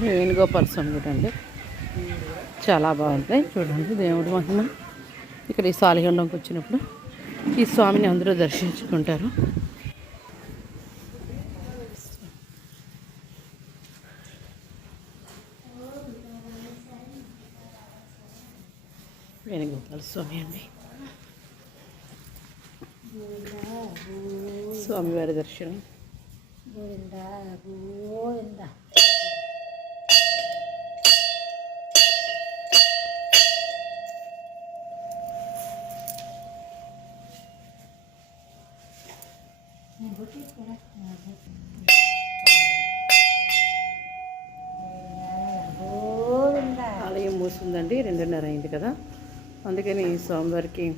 వేణుగోపాల స్వామి గుడి అండి చాలా బాగుంటాయి. చూడండి దేవుడి మహిమ. ఇక్కడ ఈ సాలిగండంకి వచ్చినప్పుడు ఈ స్వామిని అందరూ దర్శించుకుంటారు. వేణుగోపాల స్వామి అండి. స్వామివారి దర్శనం. ఆలయం మూసిందండి రెండున్నర అయింది కదా. అందుకని స్వామివారికి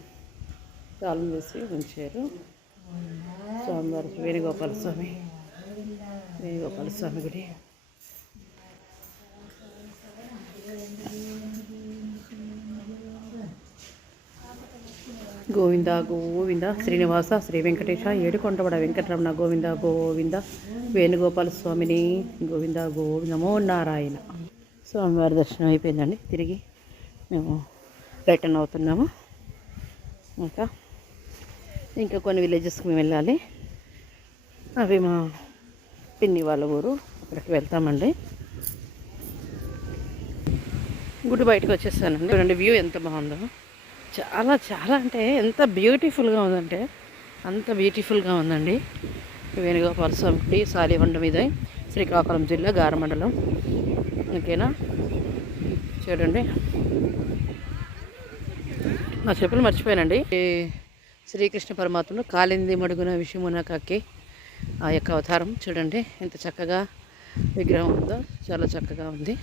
తాళం వేసి ఉంచారు. స్వామివారికి వేణుగోపాల స్వామి వేణుగోపాల స్వామి గుడి. గోవింద గోవింద శ్రీనివాస శ్రీ వెంకటేశ ఏడుకొండవడ వెంకటరమణ గోవింద గోవింద వేణుగోపాల స్వామిని గోవింద గోవిందమో నారాయణ. స్వామివారి దర్శనం అయిపోయిందండి. తిరిగి మేము రిటర్న్ అవుతున్నాము. ఇంకా ఇంకా కొన్ని విలేజెస్కి మేము వెళ్ళాలి. అవి మా పిన్ని వాళ్ళ ఊరు. అక్కడికి వెళ్తామండి. గుడి బయటకు వచ్చేసానండి. చూడండి వ్యూ ఎంత బాగుందో. చాలా చాలా అంటే ఎంత బ్యూటిఫుల్గా ఉందంటే అంత బ్యూటిఫుల్గా ఉందండి. వేణుగోపాల స్వామి గుడి మీద శ్రీకాకుళం జిల్లా గారమండలం ఓకేనా? చూడండి. నా చెప్పులు మర్చిపోయానండి. ఈ శ్రీకృష్ణ పరమాత్ముడు కాలింది మడుగున విషమున కక్కి ఆ యొక్క అవతారం చూడండి. ఎంత చక్కగా విగ్రహం ఉందో చాలా చక్కగా ఉంది.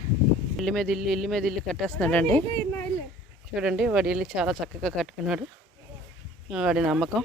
ఇల్లు మీద ఇల్లు ఇల్లు మీద ఇల్లు కట్టేస్తున్నాడండి. చూడండి వాడి ఇల్లు చాలా చక్కగా కట్టుకున్నాడు. వాడి నమ్మకం.